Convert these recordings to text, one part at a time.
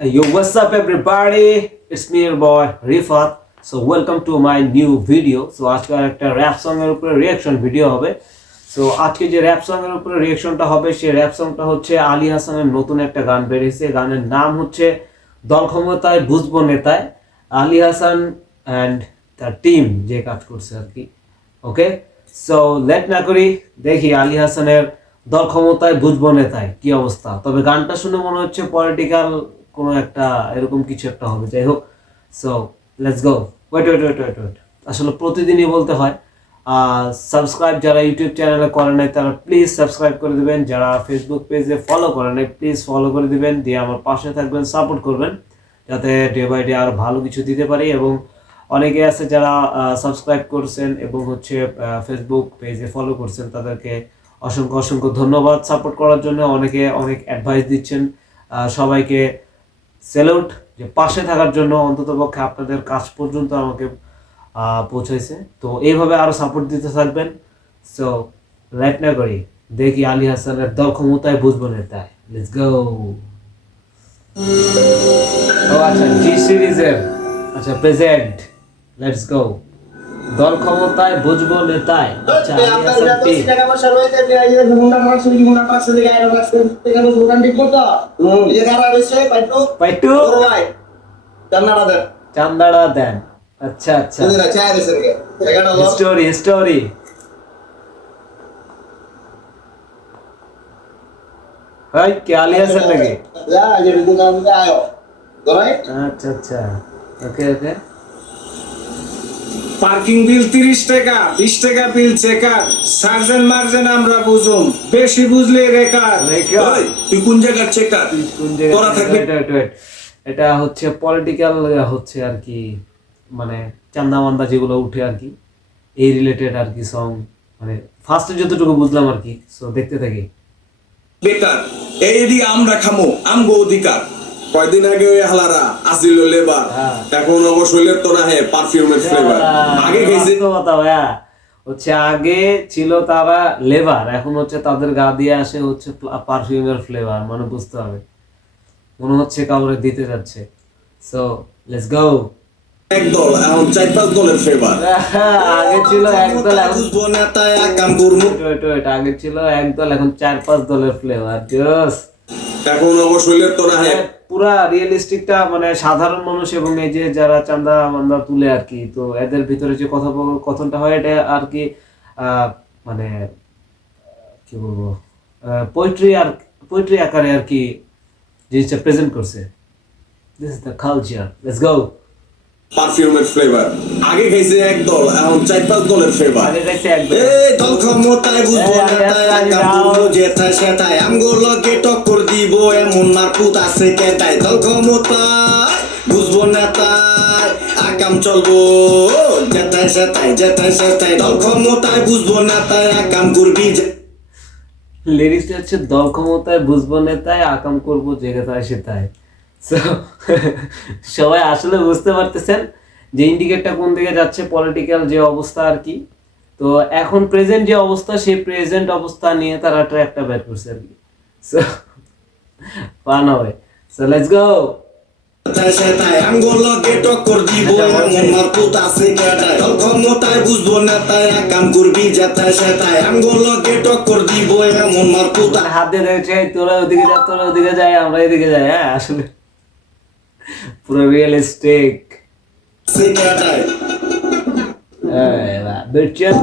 Yo, what's up, everybody? It's me, your boy Rifat. So, welcome to my new video. So, আজকে একটা rap song এর উপরে reaction video হবে। So আজকে যে র‍্যাপ সং এর উপরে রিঅ্যাকশনটা হবে, সেই র‍্যাপ সংটা হচ্ছে আলী হাসানের নতুন একটা গান বেরিয়েছে। গানের নাম হচ্ছে দল ক্ষমতায় বুঝবো নেতায়। আলী হাসান অ্যান্ড তার টিম যে কাজ করছে আর কি। ওকে, সো লেট না করি, দেখি আলী হাসানের দল ক্ষমতায় বুঝবো নেতায় কি অবস্থা। তবে গানটা শুনে মনে হচ্ছে পলিটিক্যাল কোনো একটা এরকম কিছু একটা হবে। যাই হোক, সো লেটস গো। ওয়েট, আসলে প্রতিদিনই বলতে হয়, সাবস্ক্রাইব যারা ইউটিউব চ্যানেলে করে নাই তারা প্লিজ সাবস্ক্রাইব করে দিবেন, যারা ফেসবুক পেজে ফলো করে নাই প্লিজ ফলো করে দিবেন, দিয়ে আমার পাশে থাকবেন, সাপোর্ট করবেন, যাতে ডে বাই ডে আরও ভালো কিছু দিতে পারি। এবং অনেকে আছে যারা সাবস্ক্রাইব করছেন এবং হচ্ছে ফেসবুক পেজে ফলো করছেন, তাদেরকে অসংখ্য অসংখ্য ধন্যবাদ সাপোর্ট করার জন্য। অনেকে অনেক অ্যাডভাইস দিচ্ছেন, সবাইকে স্যালুট যে পাশে থাকার জন্য, অন্ততপক্ষে আপনাদের কাজ পর্যন্ত আমাকে পৌঁছাইছে। তো এইভাবে আরও সাপোর্ট দিতে থাকবেন। সো লেট না করি, দেখি আলী হাসানের দল ক্ষমতায় বুঝবো নেতায়। Let's go. ও আচ্ছা, জি সিরিজের আচ্ছা প্রেজেন্ট, লেটস গো। দল ক্ষমতায় বুঝবো নেতায়। আচ্ছা, আলী হাসান টিম। টাকা পয়সা লইতে দেয়া যে মুন্ডা মাছ সুই মুন্ডা পাঁচ থেকে আইরো মাছ থেকে দোকান ঠিক করতো এই গারা রইছে পাইটু ভাই চান্দাড়া দেন। আচ্ছা আচ্ছা, তুই না চাই রইছে রে টাকাটা লও স্টোরি হাই কে আলী হাসান নাকি? যা যে দোকান থেকে আয়ো ধরাই আচ্ছা আচ্ছা, ওকে। পার্কিং বিল 30 টাকা, 20 টাকা বিল চেকার, সার্জেন মার্জেন আমরা বুঝুম, বেশি বুঝলে রেকার। ওই, তুই কোন জায়গার চেকার? তোরা থাকবি। এটা হচ্ছে পলিটিক্যাল হচ্ছে আর কি, মানে চান্দা মান্দা যেগুলো উঠে আর কি, এই রিলেটেড আর কি সং, মানে ফার্স্টে যতটুকু বুঝলাম আর কি। সো দেখতে থাকি। বেকার এই দিয়ে আমরা খামো আমগো অধিকার। কয়দিন আগে ওই হালারা আসিল লেবার, এখন অবশ্যই তো না হে পারফিউমের ফ্লেভার। আগে খাইছে কথা ভাইয়া, হচ্ছে আগে ছিল তারা লেবার, এখন হচ্ছে তাদের গা দিয়ে আসে হচ্ছে পারফিউমের ফ্লেভার। মানে বুঝতে হবে, মনে হচ্ছে কাউরে দিতে যাচ্ছে। সো লেটস গো। একদল এখন 4-5 দলের ফেভার। আগে ছিল একদল, এখন বুঝবো না তাই আকাম করমু। আগে ছিল একদল, এখন 4-5 দলের ফ্লেভার। জোস। এখন অবশ্যই তো না হে পুরা রিয়েলিস্টিকটা, মানে সাধারণ মানুষ এবং এই যে যারা চান্দা মান্দা তুলে আর কি, তো এদের ভিতরে যে কথনটা হয় এটা আর কি, মানে কি বলবো, পোয়েট্রি আকারে আর কি জিনিসটা প্রেজেন্ট করছে। This is the culture. Let's go. পারফিউমের ফ্লেভার। আগে খাইছে একদল, এখন 4-5 দলের ফেভার। আগে গাইছে একদল। এই দল ক্ষমতায় বুঝবো না তাই আকাম করমু, যেথায় সেথায় আমগো লগে টক্কর দিব, এমন মারপুত আছে কেতায়। দল ক্ষমতায় বুঝবো না তাই আকাম চলবো, যেথায় সেথায় দল ক্ষমতায় বুঝবো না তাই আকাম করবি। লিরিক্সটা হচ্ছে দল ক্ষমতায় বুঝবো নেতায় আকাম করবো যেটায় সেটাই। সো সবাই আসলে বুঝতে পারতেছেন যে ইন্ডিকেটটা কোন দিকে যাচ্ছে, পলিটিক্যাল যে অবস্থা আর কি। তো এখন প্রেজেন্ট যে অবস্থা, সেই প্রেজেন্ট অবস্থা নিয়ে তারা ট্র্যাকটা বের করছে আর কি। সো ফান হবে। সো লেটস গো। আমগো লগে টক্কর দিব, এমন মারপুত আছে কেতায়। দল ক্ষমতায় বুঝবো না তাই আকাম করবি, যেথায় সেথায় আমগো লগে টক্কর দিব, এমন মারপুত হাত দিয়ে দেখছে তোরা ওদিকে যাই আমরা এদিকে যাই। হ্যাঁ, আসলে পুরো রিয়েলিস্টিক। আছে কেতায়। বেরচেন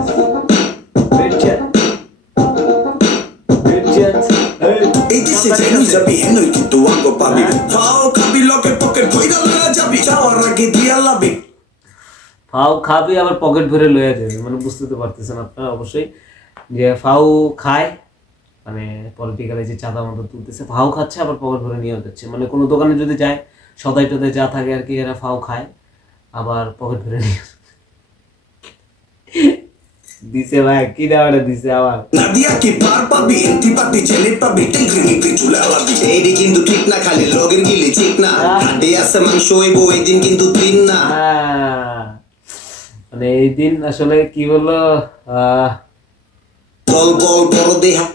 এই দেশে জেনুই যাবি হেনই কিন্তু আঙ্গো পাবি। ফাও খাবি লগে পকেট ভইরা লয়া যাবি, যাওয়ার আগে দিয়া লাবি। ফাউ খাবি আবার পকেট ভরে লয়ে যাবে। মানে বুঝতে তো পারতেছেন আপনারা অবশ্যই যে ফাউ খায়, মানে পলিটিক্যালি যে চাঁদা মাদা তুলতেছে, ফাউ খাচ্ছে আবার পকেট ভরে নিয়ে যাচ্ছে। মানে কোনো দোকানে যদি যায়, সদাই টদাই যা থাকে আর কি, এরা ফাউ খায় আবার পকেট ভরে নিয়ে দিছে। ভাই কি দাওয়াটা দিছে আবার। নাদিয়া কি পার পাবি, এন্টি পাতি ছেলে পাবি, টেঙ্গি নিতে চুলে আলাবি। এইডি কিন্তু ঠিক না, খালি লগের গিলি ঠিক না, হাড্ডি আছে মাংস হইবো এই দিন কিন্তু দিন না। মানে এই দিন আসলে কি বললো, দল বল বড় দেহা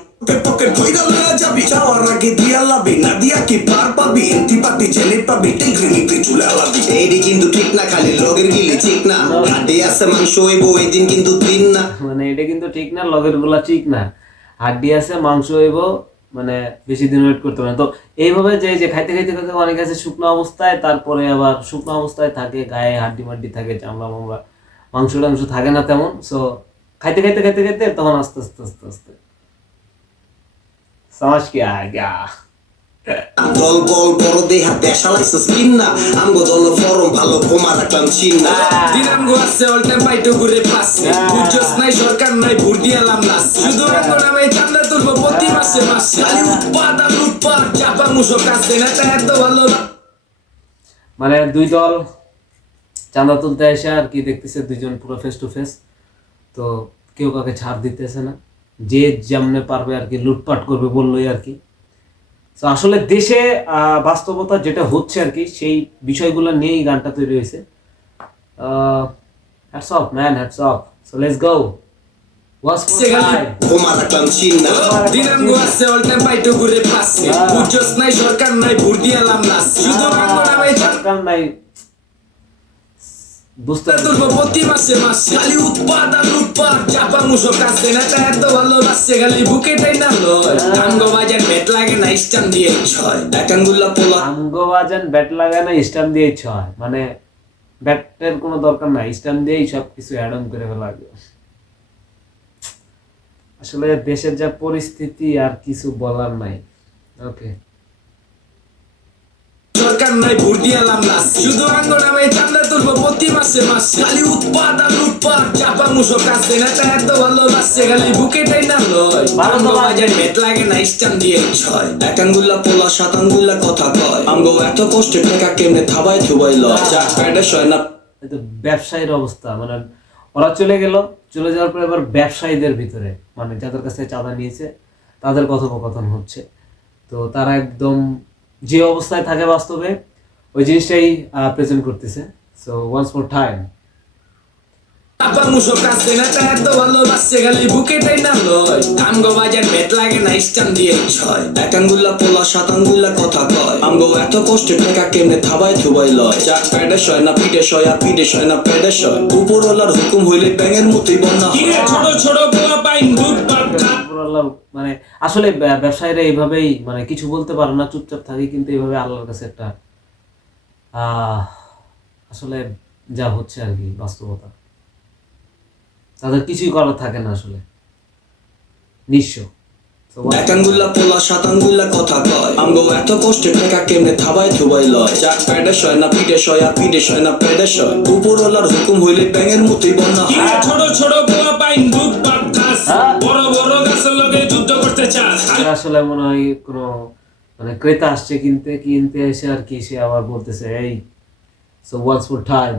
পকেট ভইরা লয়া যাবি যাওয়ার আগে দিয়া লাবি না দিয়া কি পার পাবি এন্টিপাতি জেনে পাবি টিংরি নিতে চুলে আলাবি এইডি কিন্তু ঠিক না খালি লগের গিলি ঠিক না হাড্ডি আছে মাংস হইব ওই দিন কিন্তু দিন না মানে এটা কিন্তু ঠিক না, লগের গুলা ঠিক না, হাড্ডি আছে মাংস হইব, মানে বেশি দিন ওয়েট করতে পারে। তো এইভাবে যে যে খাইতে খাইতে খাইতে অনেক আছে শুকনো অবস্থায়, তারপরে আবার শুকনো অবস্থায় থাকে, গায়ে হাড্ডি মাড্ডি থাকে, চামড়া মামড়া, মাংস টাংস থাকে না তেমন। সো খাইতে খাইতে খাইতে খাইতে তখন আস্তে আস্তে আস্তে আস্তে समझ के आ गया। দল বল বড় দেহা দেশালাইছে স্কিন না আমগো দল ফরম ভালো কমা রাখলাম চিন না দিনামগো আছে অল টাইম পাইটো ঘুরে পাচ্ছে বুঝছস নাই সরকার নাই ভোট দিয়ালাম না শুধু আমগো নামে চান্দা তুলবো প্রতি মাসে মাসে খালি উৎপাদন লুটপাট চাপা মুসো কাছে না তা এত ভালো না। মানে দুই দল চাঁদা তুলতে এসে আর কি দেখতেছে দুইজন পুরো ফেস টু ফেস, তো কেউ কাউকে ছাড় দিতেছে না, যে যেমনে পারবে আর কি লুটপাট করবে বললোই আর কি। তো আসলে দেশে বাস্তবতা যেটা হচ্ছে আর কি সেই বিষয়গুলো নিয়েই গানটা তৈরি হয়েছে। Hats off man, hats off. So let's go. ওয়াটস কমা রাখলাম চিন না দিনামগো আছে অল টাইম পাইটো ঘুরে পাচ্ছে বুঝছস নাই সরকার নাই ভোট দিয়ালাম না শুধু আমগো নামে সরকার নাই বুঝতে তুলবো প্রতি মাসে মাসে খালি উৎপাদন লুটপাট চাপা মুসো কাছে না তা এত ভালো লাগছে খালি বুকে টাই না লয় আমগো বাজার বেট লাগে না স্টাম দিয়ে ছয় একাঙ্গুল্লা পোলা আমগো বাজান ব্যাট লাগায় না স্টাম্প দিয়েই ছয়, মানে ব্যাটের কোনো দরকার নাই, স্টাম্প দিয়েই সব কিছু অ্যাড অন করে ফেলা লাগে। আসলে দেশের যা পরিস্থিতি আর কিছু বলার নাই। ওকে, সরকার নাই ভোট দিয়ালাম না শুধু আমগো নামে চান্দা তুলবো প্রতি মাসে মাসে খালি উৎপাদন লুটপাট চাপা মুসো কাছে না তা এত ভালো লাগছে খালি বুকে টাই না লয় আমগো বাজার বেট লাগে না স্টাম দিয়ে ছয় একাঙ্গুল্লা পোলা সাতাঙ্গুল্লা কথা কয় আমগো এত কষ্টে টাকা কেমনে থাবাই থুবাই লয় যা প্যাডে শয় না এই তো ব্যবসায়ীর অবস্থা, মানে ওরা চলে গেল, চলে যাওয়ার পরে এবার ব্যবসায়ীদের ভিতরে মানে যাদের কাছে চাঁদা নিয়েছে তাদের কথোপকথন হচ্ছে। তো তারা একদম যে অবস্থায় থাকে বাস্তবে ওই জিনিসটাই প্রেজেন্ট করতেছে। সো ওয়ান্স মোর টাইম, চাপা মুসো কাছে না তা এত ভালো লাগছে খালি বুকে টাই না লয় আমগো বাজার বেট লাগে না স্টাম দিয়ে ছয় একাঙ্গুল্লা পোলা সাতাঙ্গুল্লা কথা কয় আমগো এত কষ্টে টাকা কেমনে থাবাই থুবাই লয় যা প্যাডে শয় না পিঠে শয় আর পিঠে শয় না প্যাডে শয় উপরওয়ালার হুকুম হইলে ব্যাঙের মতোই বন্যা হয়। কিরে ছোট ছোট পোলা পাইন লুটপাট মানে আসলে ব্যবসায়ীরা এইভাবেই মানে কিছু বলতে পারে না, চুপচাপ থাকে, কিন্তু এইভাবে আল্লাহর কাছে একটা আসলে যা হচ্ছে আর কি বাস্তবতা, তাদের কিছুই করার থাকে না আসলে, নিঃস্ব। একাঙ্গুল্লা পোলা সাতাঙ্গুল্লা কথা কয় আমগো এত কষ্টে টাকা কেমনে থাবাই থুবাই লয় যা প্যাডে শয় না পিঠে শয় আর পিঠে শয় না প্যাডে শয় উপরওয়ালার হুকুম হইলে ব্যাঙের মতোই বন্যা হয়। কিরে ছোট ছোট পোলা পাইন লুটপাট খাস বড় বড় গাছের লগে যুদ্ধ করতে চাস আসলে মনে হয় কোনো মানে ক্রেতা আসছে কিনতে এসে আর কি সে আবার বলতেছে এই সো ওয়ান্স মোর টাইম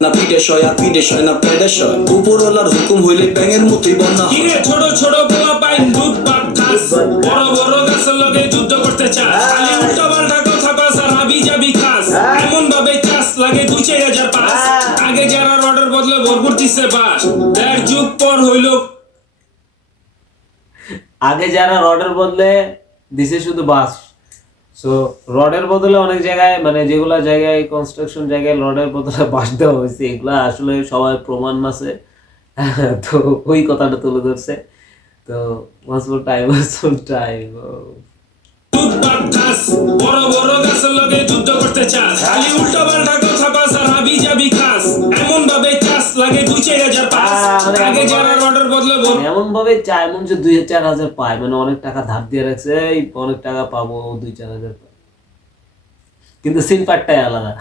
না পিঠে শয় আর পিঠে শয় না প্যাডে শয় উপরওয়ালার হুকুম হইলে ব্যাঙের মতোই বন্যা হয়। কিরে ছোট ছোট পোলা পাইন লুটপাট খাস বড় বড় গাছের লগে যুদ্ধ করতে চাস খালি উল্টা পাল্টা কথা কস আর হাবি যাবি খাস এমন ভাবে চাস লাগে 2-4 পাস আগে যারা রডের বদলে ভরপুর দিছে বাস দেড় যুগ পর হইল আগে যারা রডের বদলে দিছে শুধু বাস, সো রডের বদলে অনেক জায়গায় মানে যেগুলা জায়গায় কনস্ট্রাকশন জায়গায় রডের বদলে বাস দেওয়া হয়েছে, এগুলা আসলে সবাই প্রমাণ আছে। তো ওই কথাটা তুলে ধরছে। তো ওয়ান্স মোর টাইম লুটপাট খাস বড় বড় গাছের লগে যুদ্ধ করতে চাস খালি উল্টা পাল্টা কথা কস আর হাবি যাবি খাস এমন ভাবে চাস লাগে 2-4 পাস আগে যারা রডের বদলে এমন ভাবে চায় এমন যে 2-4 পায়, মানে অনেক টাকা ধার দিয়ে রাখছে, এই অনেক টাকা পাবো 2-4 পায়, কিন্তু সিন পার্টটাই আলাদা।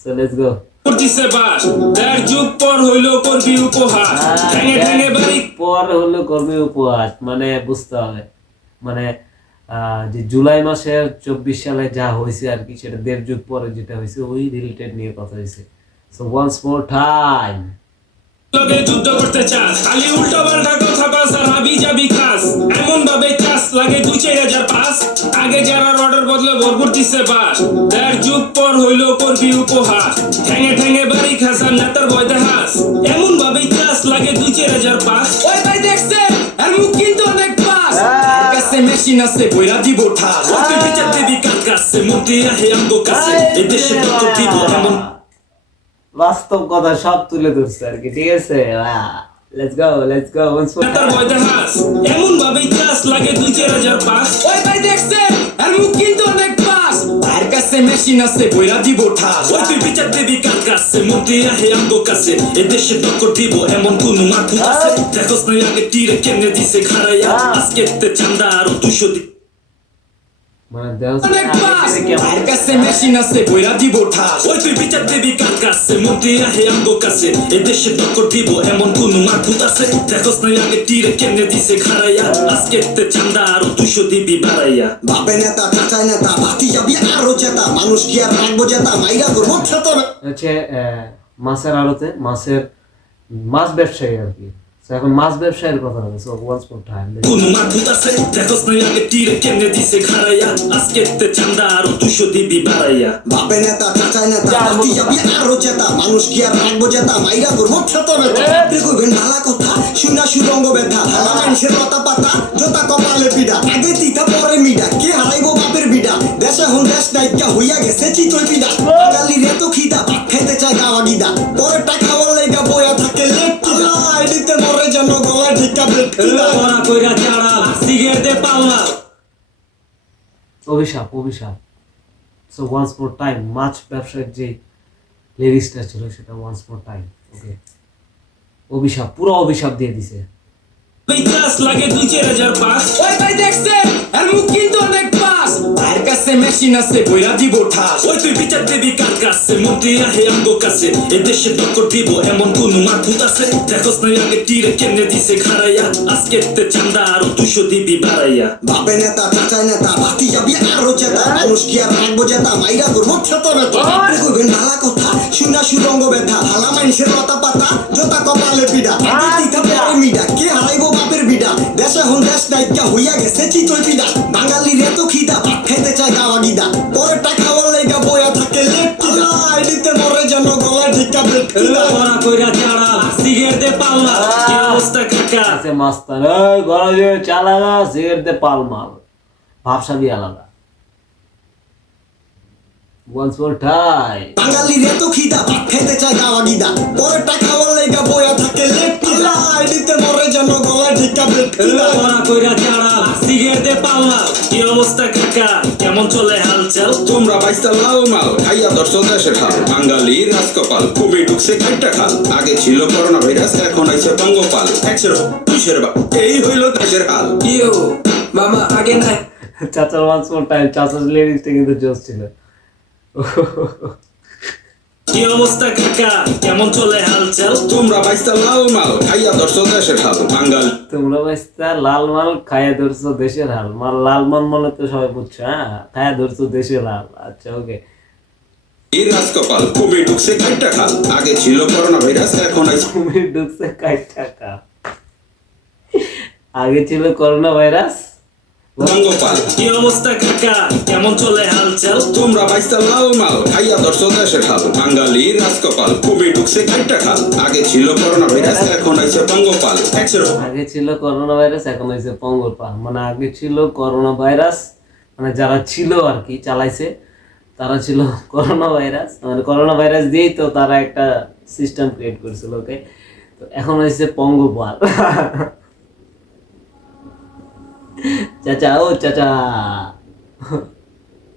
সো লেটস গো। করতিছে বাস দেড় যুগ পর হইল করবি উপহার ঠ্যাঙে ঠ্যাঙে বাড়ি পর হলো কর্মী উপহাস, মানে বুঝতে হবে মানে যে জুলাই মাসের 24 সালে যা হয়েছে আর কি সেটা 1.5 যুগ পরে যেটা হয়েছে ওই রিলেটেড নিয়ে কথা হয়েছে। সো ওয়ান্স মোর টাইম লগে যুদ্ধ করতে চাস খালি উল্টা পাল্টা কথা কস আর হাবি যাবি খাস এমন ভাবে চাস লাগে 2-4 পাস আগে যারা রডের বদলে ভরপুর দিছে বাস দেড় যুগ পর হইল করবি উপহার ঠ্যাঙে ঠ্যাঙে বাড়ি খাস আর নেতার ভয় দেখাস এমন ভাবে চাস লাগে 2-4 পাস ওই ভাই দেখছে আর মুখ কিন্তু অনেক পাস মেশিন আছে বইরা দিব ঠাস ওই তুই বিচার দিবি কার কাছে মন্ত্রী আহে আমগো কাছে এই দেশে টক্কর দিব এমন বাস্তব কথা সব তুলে ধরছে আর কি, ঠিক আছে। লেটস গো তার ভয় দেখাস এমন ভাবে ক্লাস লাগে 2-4 পাস ওই ভাই দেখছে আর মুখ কিন্তু অনেক পাস আর কাছে মেশিন আছে বইরা দিব ঠাস ওই তুই বিচার দিবি কার কাছে মন্ত্রী আহে আমগো কাছে এই দেশে টক্কর দিব এমন কোন মারফুট আছে দেখোস না আগে তীরে কেমনে দিছে খাড়াইয়া আজকে তে চান্দা আরো 200 দি মানে দেওয়া অনেক পাস আর কাছে মেশিন আছে বইরা দিব ঠাস ওই তুই বিচার দিবি কার কাছে মন্ত্রী আহে আমগো কাছে এই দেশে টক্কর দিব এমন কোন মারফুট আছে দেখোস না আগে তীরে কেমনে দিছে খাড়াইয়া আজকে তে চান্দা আরো 200 দিবি বাড়াইয়া বাপে নেতা চাচা নেতা বাতি যাবি আরো জেতা মানুষ কি আর রাখবো জেতা মাইরা করবো খেতে হচ্ছে মাছের আড়তে মাছ ব্যবসায়ী আর কি। So, এখন মাছ ব্যবসায়ীর কথা হবে। সো ওয়ান্স মোর টাইম কোন মারফুট আছে দেখোস না আগে তীরে কেমনে দিছে খাড়াইয়া আজকে তে চান্দা আরো 200 দিবি বাড়াইয়া বাপে নেতা চাচা নেতা বাতি যাবি আরো জেতা মানুষ কি আর রাখবো জেতা মাইরা করবো খেতে ব্যথা কইবেন ভালা কথা শুনা সুরঙ্গ ব্যথা হালা মানুষের লতা পাতা জোতা কপালে পিডা আগে তিতা পরে মিডা কে হারাইবো বাপের বিডা দেশে হন দেশ নাইকা হইয়া গেছে চিতই পিডা বাঙালির এত খিদা ভাত খাইতে চায় গাওয়া গিদা পরে টাকা বললেগা বয়া থাকে লেট কিলা আইডিতে মরে যেন গলা ঢিকা বেট কিলা ওরা কইরা চাড়া সিগারেট দে পাল্লা অভিশাপ। সো ওয়ান্স মোর টাইম মাছ ব্যবসায়ীর যে লিরিক্সটা ছিল সেটা ওয়ান্স মোর টাইম। ওকে, অভিশাপ, পুরো অভিশাপ দিয়ে দিছে। ক্লাস লাগে 2-4 পাস ওই ভাই দেখছে আর মুখ কিন্তু অনেক পাস আর কাছে মেশিন আছে বইরা দিব ঠাস ওই তুই বিচার দিবি কার কাছে মন্ত্রী আহে আমগো কাছে এই দেশে টক্কর দিব এমন কোন মারফুট আছে দেখোস না আগে তীরে কেমনে দিছে খাড়াইয়া আজকে তে চান্দা আরো 200 দিবি বাড়াইয়া বাপে নেতা চাচা নেতা বাতি যাবি আরো জেতা মানুষ কি আর রাখবো জেতা মাইরা করবো খেতে ব্যথা কইবেন ভালা কথা শুনা সুরঙ্গ ব্যথা হালা মানুষের লতা পাতা জোতা কপালে পিডা আগে তিতা পরে মিডা কে হারাইবো বাপের বিডা দেশে হন দেশ নাইকা হইয়া গেছে চিতই পিডা বাঙালির এত খিদা ভাত খাইতে চায় গাওয়া গিদা পরে টাকা বললেগা বয়া থাকে লেট কিলা আইডিতে মরে যেন গলা ঢিকা বেট কিলা ওরা কইরা চাড়া সিগারেট দে পাল্লা কি অবস্থা কাকা আছে মাস্তান, ওই গরজে চালাগা সিগারেট দে পালমাল, ভাবসাবি আলাদা। ওয়ান্স মোর টাইম বাঙালির এত খিদা ভাত খাইতে চায় গাওয়া গিদা পরে টাকা বললেগা বয়া থাকে লেট কিলা আইডিতে মরে যেন গলা ঢিকা বেট কিলা ওরা কইরা চাড়া সিগারেট দে পাল্লা কি অবস্থা কাকা কেমন চলে হালচাল তোমরা বাইস্তা লাল মাল খাইয়া দর্শন দেশের হাল বাঙালির রাজকপাল কবি ঢুকছে খাইটা খাল আগে ছিল করোনা ভাইরাস এখন আইছে পঙ্গপাল 100 বা এই হইল দেশের হাল ইয়ো মামা আগে নাই চাচার ওয়ান্স মোর টাইম, চাচার লিরিক্সটা কিন্তু জোস ছিল। কি অবস্থা কাকা কেমন চলে হালচাল তোমরা বাইস্তা লাল মাল খাইয়া দর্শন দেশের হাল বাঙালি তোমরা বাস্তা লাল মাল খায়া ধরছো দেশের হাল, লাল মান মনে তো সবাই বুঝছো, হ্যাঁ, খায়া ধরছো দেশের হাল। আচ্ছা, ওকে। এই রাজকপাল কবি ঢুকছে খাইটা খাল আগে ছিল করোনা ভাইরাস এখন আইছে তুমি ঢুকছে কাই টাকা, আগে ছিল করোনা ভাইরাস। পঙ্গপাল কি অবস্থা কাকা কেমন চলে হালচাল তোমরা বাইস্তা লাল মাল খাইয়া দর্শন দেশের হাল বাঙালির রাজকপাল কবি ঢুকছে খাইটা খাল আগে ছিল করোনা ভাইরাস এখন আইছে পঙ্গপাল 100 আগে ছিল করোনা ভাইরাস এখন হয়েছে পঙ্গপাল। মানে আগে ছিল করোনা ভাইরাস, মানে যারা ছিল আর কি চালাইছে তারা ছিল করোনা ভাইরাস, মানে করোনা ভাইরাস দিয়েই তো তারা একটা সিস্টেম ক্রিয়েট করেছিল। ওকে, তো এখন হয়েছে পঙ্গপাল। চাচা, ও চাচা,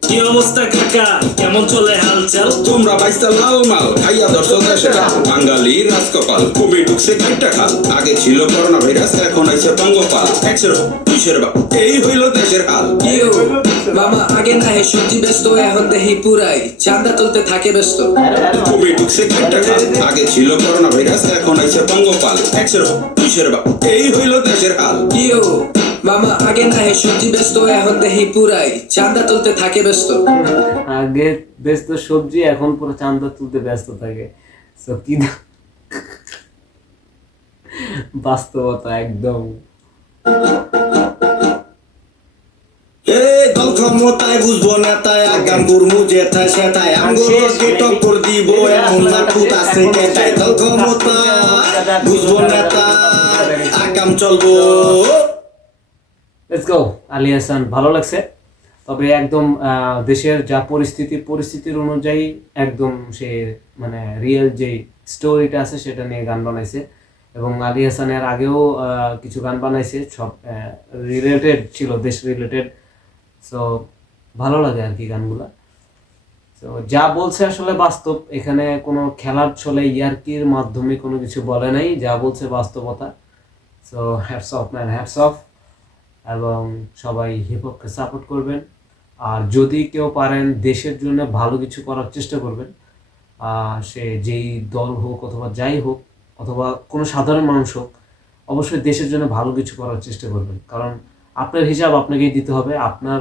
কি অবস্থা কাকা কেমন চলে হালচাল তোমরা বাইস্তা লাল মাল খাইয়া দর্শন দেশের হাল বাঙালির রাজকপাল কবি ঢুকছে খাইটা খাল আগে ছিল করোনা ভাইরাস এখন আইছে পঙ্গপাল 100 বা এই হইল দেশের হাল ইয়ো মামা আগে না হে সত্যি ব্যস্ত এখন দেখি পুরাই চাঁদা তুলতে থাকে ব্যস্ত কবি ঢুকছে খাইটা খাল আগে ছিল করোনা ভাইরাস এখন আইছে পঙ্গপাল 100 বা এই হইল দেশের হাল ইয়ো মামা আগে না হে সত্যি ব্যস্ত এখন দেখি পুরাই চাঁদা তুলতে থাকে ব্যস্ত আগে ব্যস্ত সবজি, এখন পুরো চান্দা তুলতে ব্যস্ত থাকে। So, কি বাস্তবতা একদম। এই দল ক্ষমতায় বুঝবো নেতায় আগাম গুরমু যেথায় সেথায় আমগুলোকে টক্কর দিব এমন মারফুট আছে কেটায় দল ক্ষমতায় বুঝবো নেতায় আগাম চলবো লেটস গো। আলী হাসান ভালো লাগছে, তবে একদম দেশের যা পরিস্থিতির অনুযায়ী একদম সে মানে রিয়েল যে স্টোরিটা আছে সেটা নিয়ে গান বানাইছে। এবং আলী হাসানের আগেও কিছু গান বানাইছে, সব রিলেটেড ছিল, দেশ রিলেটেড। সো ভালো লাগে আর কি গানগুলা। তো যা বলছে আসলে বাস্তব, এখানে কোনো খেলার ছলে ইয়ার্কির মাধ্যমে কোনো কিছু বলে নাই, যা বলছে বাস্তবতা। So hats off man, hats of. এবং সবাই হিপহপকে সাপোর্ট করবেন, আর যদি কেউ পারেন দেশের জন্য ভালো কিছু করার চেষ্টা করবেন। সে যেই দল হোক অথবা যাই হোক, অথবা কোনো সাধারণ মানুষ হোক, অবশ্যই দেশের জন্য ভালো কিছু করার চেষ্টা করবেন, কারণ আপনার হিসাব আপনাকেই দিতে হবে, আপনার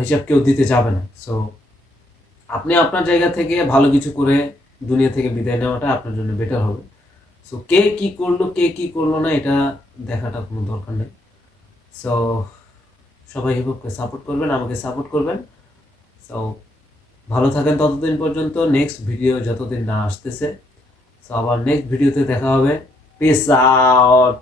হিসাব কেউ দিতে যাবে না। সো আপনি আপনার জায়গা থেকে ভালো কিছু করে দুনিয়া থেকে বিদায় নেওয়াটা আপনার জন্য বেটার হবে। সো কে কি করলো না এটা দেখাটা কোনো দরকার নেই। সো সবাই হিপহপকে সাপোর্ট করবেন, আমাকে সাপোর্ট করবেন। সো ভালো থাকেন ততদিন পর্যন্ত, নেক্সট ভিডিও যতদিন না আসতেছে। সো আবার নেক্সট ভিডিওতে দেখা হবে। Piece out.